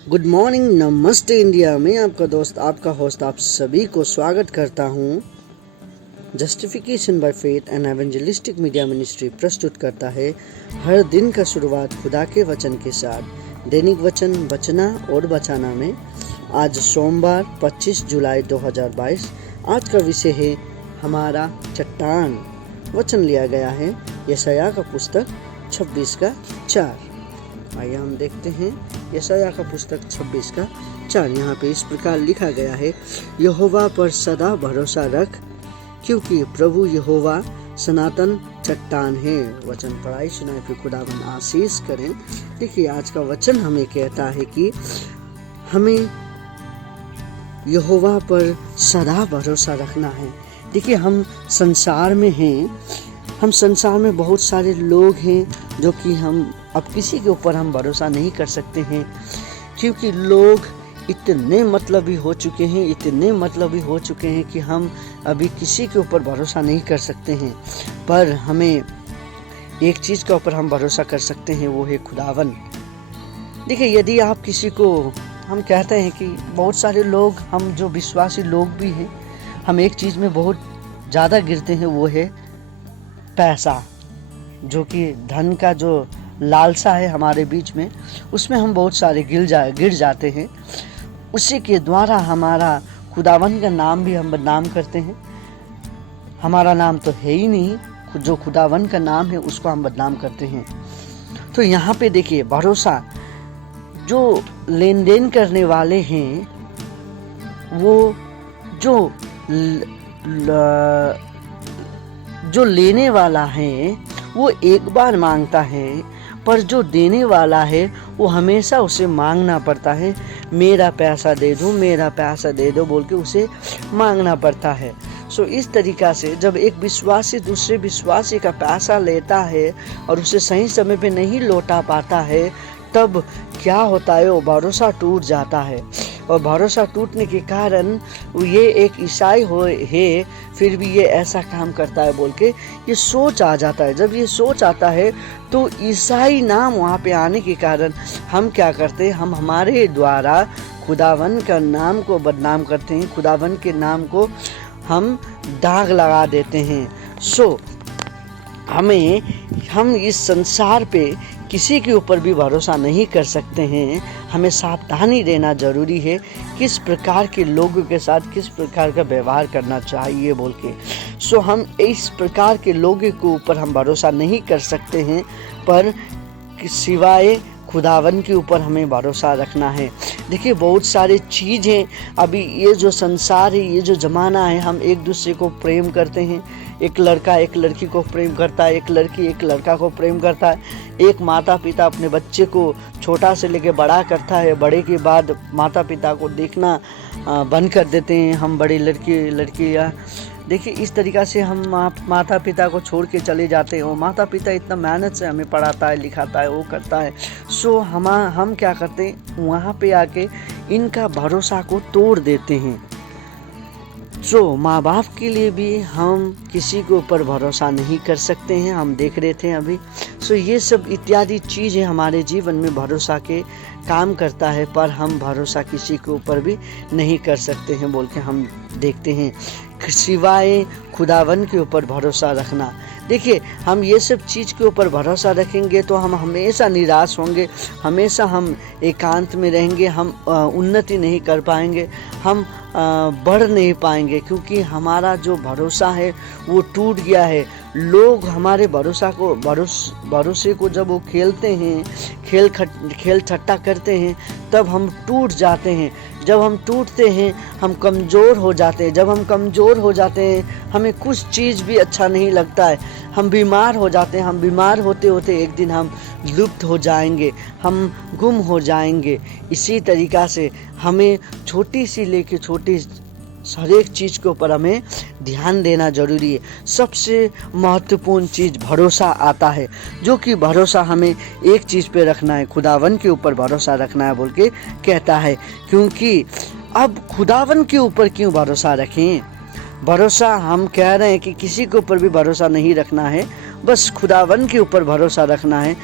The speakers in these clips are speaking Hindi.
गुड मॉर्निंग, नमस्ते इंडिया में आपका दोस्त, आपका होस्ट, आप सभी को स्वागत करता हूँ। Justification by faith and evangelistic media ministry प्रस्तुत करता है हर दिन का शुरुआत खुदा के वचन के साथ। दैनिक वचन बचना और बचाना में आज सोमवार 25 जुलाई 2022। आज का विषय है हमारा चट्टान। वचन लिया गया है यशायाह का पुस्तक 26:4। आइए हम देखते हैं यशायाह का पुस्तक 26:4। यहाँ पे इस प्रकार लिखा गया है, यहोवा पर सदा भरोसा रख, क्योंकि प्रभु यहोवा सनातन चट्टान है। वचन पढ़ाई सुनाए फिर खुदावन आशीष करें। देखिए, आज का वचन हमें कहता है कि हमें यहोवा पर सदा भरोसा रखना है। देखिए, हम संसार में हैं, हम संसार में बहुत सारे लोग हैं जो कि हम अब किसी के ऊपर हम भरोसा नहीं कर सकते हैं, क्योंकि लोग इतने मतलबी हो चुके हैं कि हम अभी किसी के ऊपर भरोसा नहीं कर सकते हैं। पर हमें एक चीज़ के ऊपर हम भरोसा कर सकते हैं, वो है खुदावन। देखिए, यदि आप किसी को, हम कहते हैं कि बहुत सारे लोग, हम जो विश्वासी लोग भी हैं, हम एक चीज़ में बहुत ज़्यादा गिरते हैं, वो है पैसा, जो कि धन का जो लालसा है हमारे बीच में, उसमें हम बहुत सारे गिर जाते हैं। उसी के द्वारा हमारा खुदावन का नाम भी हम बदनाम करते हैं। हमारा नाम तो है ही नहीं, जो खुदावन का नाम है उसको हम बदनाम करते हैं। तो यहाँ पे देखिए, भरोसा, जो लेन देन करने वाले हैं, वो जो लेने वाला है वो एक बार मांगता है, पर जो देने वाला है वो हमेशा उसे मांगना पड़ता है। मेरा पैसा दे दो बोल के उसे मांगना पड़ता है। सो इस तरीक़ा से जब एक विश्वासी दूसरे विश्वासी का पैसा लेता है और उसे सही समय पे नहीं लौटा पाता है, तब क्या होता है, वो भरोसा टूट जाता है। और भरोसा टूटने के कारण ये एक ईसाई है, फिर भी ये ऐसा काम करता है बोल के ये सोच आ जाता है। जब ये सोच आता है तो ईसाई नाम वहाँ पे आने के कारण हम क्या करते हैं, हम हमारे द्वारा खुदावन का नाम को बदनाम करते हैं, खुदावन के नाम को हम दाग लगा देते हैं। हम इस संसार पे किसी के ऊपर भी भरोसा नहीं कर सकते हैं। हमें सावधानी रहना जरूरी है, किस प्रकार के लोगों के साथ किस प्रकार का व्यवहार करना चाहिए बोल के। हम इस प्रकार के लोगों के ऊपर हम भरोसा नहीं कर सकते हैं, पर सिवाय खुदावन के ऊपर हमें भरोसा रखना है। देखिए, बहुत सारे चीज़ें, अभी ये जो संसार है, ये जो ज़माना है, हम एक दूसरे को प्रेम करते हैं। एक लड़का एक लड़की को प्रेम करता है, एक लड़की एक लड़का को प्रेम करता है। एक माता पिता अपने बच्चे को छोटा से लेके बड़ा करता है, बड़े के बाद माता पिता को देखना बंद कर देते हैं, हम बड़े लड़की या देखिए, इस तरीक़ा से हम माता पिता को छोड़ के चले जाते हैं। और माता पिता इतना मेहनत से हमें पढ़ाता है, लिखाता है, वो करता है। हम क्या करते हैं, वहाँ पे आके इनका भरोसा को तोड़ देते हैं। माँ बाप के लिए भी हम किसी के ऊपर भरोसा नहीं कर सकते हैं, हम देख रहे थे अभी। ये सब इत्यादि चीज़ें हमारे जीवन में भरोसा के काम करता है, पर हम भरोसा किसी के ऊपर भी नहीं कर सकते हैं बोल के हम देखते हैं, सिवाय खुदावन के ऊपर भरोसा रखना। देखिए, हम ये सब चीज़ के ऊपर भरोसा रखेंगे तो हम हमेशा निराश होंगे, हमेशा हम एकांत में रहेंगे, हम उन्नति नहीं कर पाएंगे, हम बढ़ नहीं पाएंगे, क्योंकि हमारा जो भरोसा है वो टूट गया है। लोग हमारे भरोसे को जब वो खेलते हैं, खेल ठट्टा करते हैं, तब हम टूट जाते हैं। जब हम टूटते हैं हम कमज़ोर हो जाते हैं। जब हम कमज़ोर हो जाते हैं हमें कुछ चीज़ भी अच्छा नहीं लगता है, हम बीमार हो जाते हैं। हम बीमार होते होते एक दिन हम लुप्त हो जाएंगे, हम गुम हो जाएंगे। इसी तरीक़ा से हमें छोटी सी लेके छोटी हर एक चीज़ के ऊपर हमें ध्यान देना जरूरी है। सबसे महत्वपूर्ण चीज़ भरोसा आता है, जो कि भरोसा हमें एक चीज़ पे रखना है, खुदावन के ऊपर भरोसा रखना है बोल के कहता है। क्योंकि अब खुदावन के ऊपर क्यों भरोसा रखें? भरोसा हम कह रहे हैं कि किसी के ऊपर भी भरोसा नहीं रखना है, बस खुदावन के ऊपर भरोसा रखना है।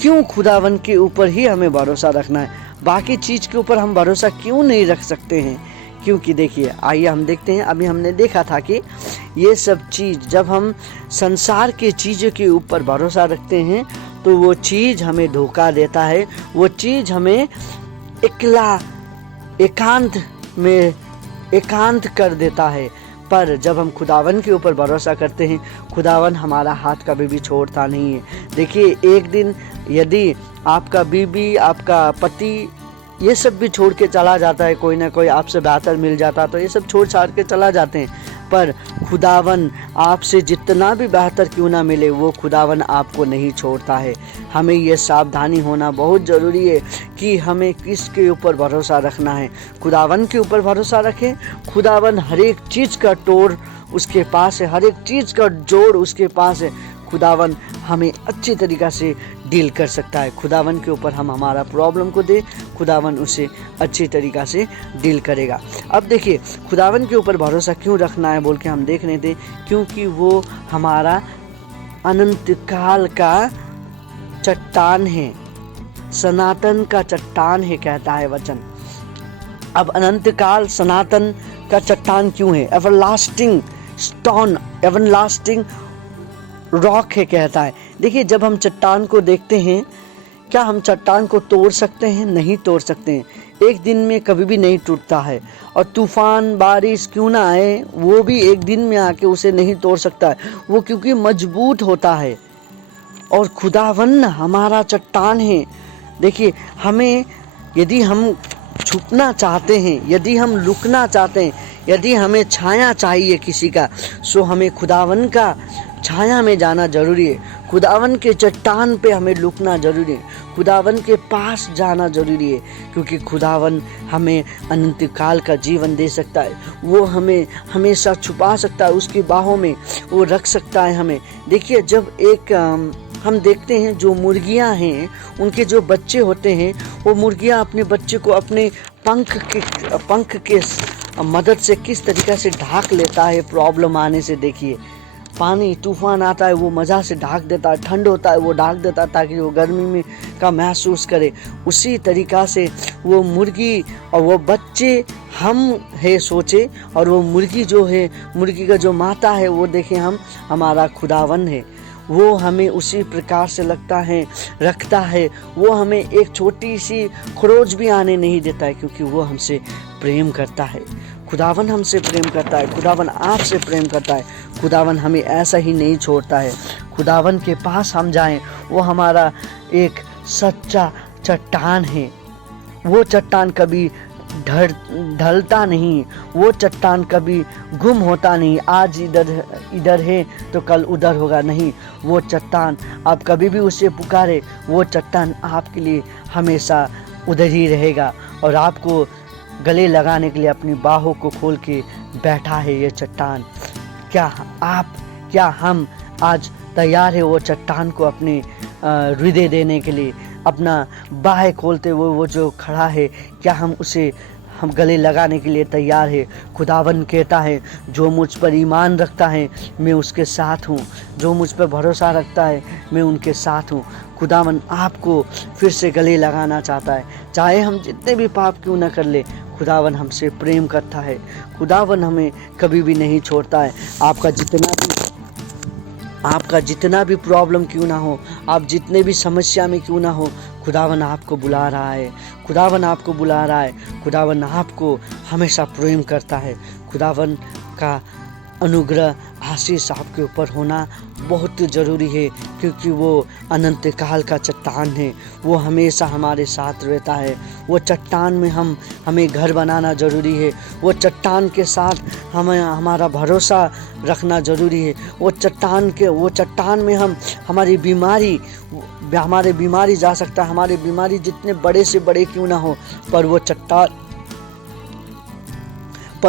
क्यों खुदावन के ऊपर ही हमें भरोसा रखना है? बाकी चीज़ के ऊपर हम भरोसा क्यों नहीं रख सकते हैं? क्योंकि देखिए, आइए हम देखते हैं। अभी हमने देखा था कि ये सब चीज़ जब हम संसार के चीज़ों के ऊपर भरोसा रखते हैं तो वो चीज़ हमें धोखा देता है, वो चीज़ हमें एकांत कर देता है। पर जब हम खुदावन के ऊपर भरोसा करते हैं, खुदावन हमारा हाथ कभी भी छोड़ता नहीं है। देखिए, एक दिन यदि आपका बीवी, आपका पति ये सब भी छोड़ के चला जाता है, कोई ना कोई आपसे बेहतर मिल जाता तो ये सब छोड़ छाड़ के चला जाते हैं, पर खुदावन आपसे जितना भी बेहतर क्यों ना मिले, वो खुदावन आपको नहीं छोड़ता है। हमें ये सावधानी होना बहुत ज़रूरी है कि हमें किसके ऊपर भरोसा रखना है। खुदावन के ऊपर भरोसा रखें। खुदावन हर एक चीज़ का तोड़ उसके पास है, हर एक चीज़ का जोड़ उसके पास है। खुदावन हमें अच्छी तरीक़ा से डील कर सकता है। खुदावन के ऊपर हम हमारा प्रॉब्लम को दे, खुदावन उसे अच्छी तरीक़ा से डील करेगा। अब देखिए, खुदावन के ऊपर भरोसा क्यों रखना है बोल के हम देख रहे थे, क्योंकि वो हमारा अनंत काल का चट्टान है, सनातन का चट्टान है, कहता है वचन। अब अनंत काल सनातन का चट्टान क्यों है? एवरलास्टिंग स्टोन, एवरलास्टिंग रॉक है, कहता है। देखिए, जब हम चट्टान को देखते हैं, क्या हम चट्टान को तोड़ सकते हैं? नहीं तोड़ सकते हैं। एक दिन में कभी भी नहीं टूटता है, और तूफान बारिश क्यों ना आए, वो भी एक दिन में आके उसे नहीं तोड़ सकता है, वो क्योंकि मजबूत होता है। और खुदावन हमारा चट्टान है। देखिए, हमें यदि हम छुपना चाहते हैं, यदि हम लुकना चाहते हैं, यदि हमें छाया चाहिए किसी का, सो हमें खुदावन का छाया में जाना जरूरी है। खुदावन के चट्टान पे हमें लुकना जरूरी है, खुदावन के पास जाना जरूरी है, क्योंकि खुदावन हमें अनंत काल का जीवन दे सकता है। वो हमें हमेशा छुपा सकता है, उसकी बाहों में वो रख सकता है हमें। देखिए, जब एक हम देखते हैं जो मुर्गियां हैं, उनके जो बच्चे होते हैं, वो मुर्गियां अपने बच्चे को अपने पंख के मदद से किस तरीक़े से ढाक लेता है प्रॉब्लम आने से। देखिए, पानी तूफान आता है, वो मज़ा से ढाक देता है, ठंड होता है वो ढाक देता है ताकि वो गर्मी में का महसूस करे। उसी तरीक़ा से वो मुर्गी और वो बच्चे हम है सोचे, और वो मुर्गी जो है, मुर्गी का जो माता है, वो देखें हम हमारा खुदावन है। वो हमें उसी प्रकार से रखता है। वो हमें एक छोटी सी खरोच भी आने नहीं देता है, क्योंकि वो हमसे प्रेम करता है। खुदावन हमसे प्रेम करता है, खुदावन आपसे प्रेम करता है। खुदावन हमें ऐसा ही नहीं छोड़ता है। खुदावन के पास हम जाएं, वो हमारा एक सच्चा चट्टान है। वो चट्टान कभी ढलता नहीं, वो चट्टान कभी गुम होता नहीं। आज इधर है तो कल उधर होगा नहीं। वो चट्टान, आप कभी भी उसे पुकारे, वो चट्टान आपके लिए हमेशा उधर ही रहेगा, और आपको गले लगाने के लिए अपनी बाहों को खोल के बैठा है ये चट्टान। क्या हम आज तैयार है वो चट्टान को अपने हृदय देने के लिए? अपना बाहें खोलते हुए वो जो खड़ा है, क्या हम गले लगाने के लिए तैयार है? खुदावन कहता है, जो मुझ पर ईमान रखता है मैं उसके साथ हूँ, जो मुझ पर भरोसा रखता है मैं उनके साथ हूँ। खुदावन आपको फिर से गले लगाना चाहता है, चाहे हम जितने भी पाप क्यों न कर ले। खुदावन हमसे प्रेम करता है, खुदावन हमें कभी भी नहीं छोड़ता है। आपका जितना भी प्रॉब्लम क्यों ना हो, आप जितने भी समस्या में क्यों ना हो, खुदावन आपको बुला रहा है, खुदावन आपको बुला रहा है। खुदावन आपको हमेशा प्रेम करता है। खुदावन का अनुग्रह, आशीष आपके ऊपर होना बहुत ज़रूरी है, क्योंकि वो अनंत काल का चट्टान है। वो हमेशा हमारे साथ रहता है। वो चट्टान में हमें घर बनाना ज़रूरी है। वो चट्टान के साथ हमारा भरोसा रखना ज़रूरी है। वो चट्टान में हमारी बीमारी जा सकता है। हमारी बीमारी जितने बड़े से बड़े क्यों ना हो, पर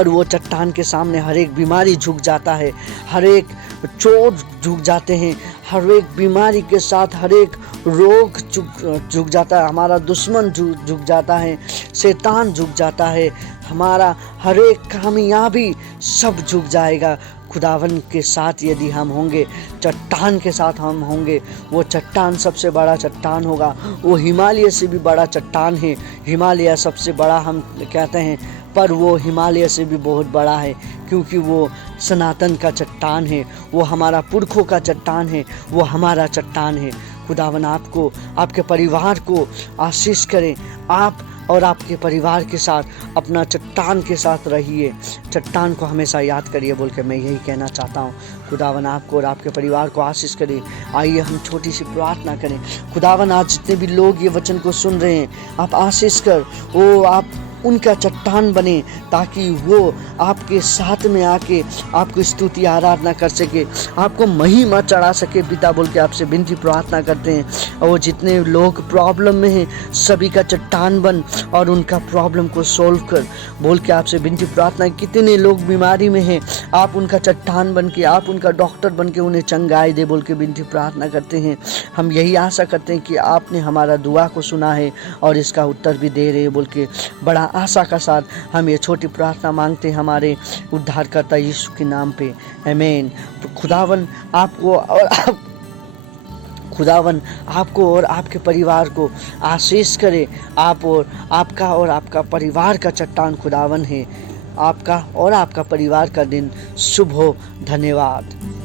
वो चट्टान के सामने हर एक बीमारी झुक जाता है, हर एक चोट झुक जाते हैं, हर एक बीमारी के साथ हर एक रोग झुक जाता है, हमारा दुश्मन झुक जाता है, शैतान झुक जाता है, हमारा हर एक कामयाबी सब झुक जाएगा। खुदावन के साथ यदि हम होंगे, चट्टान के साथ हम होंगे, वो चट्टान सबसे बड़ा चट्टान होगा। वो हिमालय से भी बड़ा चट्टान है। हिमालय सबसे बड़ा हम कहते हैं, पर वो हिमालय से भी बहुत बड़ा है, क्योंकि वो सनातन का चट्टान है, वो हमारा पुरखों का चट्टान है, वो हमारा चट्टान है। खुदावन आपको, आपके परिवार को आशीष करें। आप और आपके परिवार के साथ, अपना चट्टान के साथ रहिए। चट्टान को हमेशा याद करिए बोल के मैं यही कहना चाहता हूँ। खुदावन आपको और आपके परिवार को आशीष करे। आइए हम छोटी सी प्रार्थना करें। खुदावन आज जितने भी लोग ये वचन को सुन रहे हैं, आप आशीष कर, वो आप उनका चट्टान बने, ताकि वो आपके साथ में आके आपको स्तुति आराधना कर सके, आपको महिमा चढ़ा सके। पिता बोल के आपसे विनती प्रार्थना करते हैं। और जितने लोग प्रॉब्लम में हैं, सभी का चट्टान बन और उनका प्रॉब्लम को सोल्व कर बोल के आपसे विनती प्रार्थना। कितने लोग बीमारी में हैं, आप उनका चट्टान बन के, आप उनका डॉक्टर बन के उन्हें चंगाई दे बोल के विनती प्रार्थना करते हैं। हम यही आशा करते हैं कि आपने हमारा दुआ को सुना है और इसका उत्तर भी दे रहे हैं बोल के बड़ा आशा का साथ हम ये छोटी प्रार्थना मांगते हैं हमारे उद्धारकर्ता यीशु के नाम पे, आमीन। खुदावन आपको और आपके परिवार को आशीष करे। आप और आपका परिवार का चट्टान खुदावन है। आपका और आपका परिवार का दिन शुभ हो। धन्यवाद।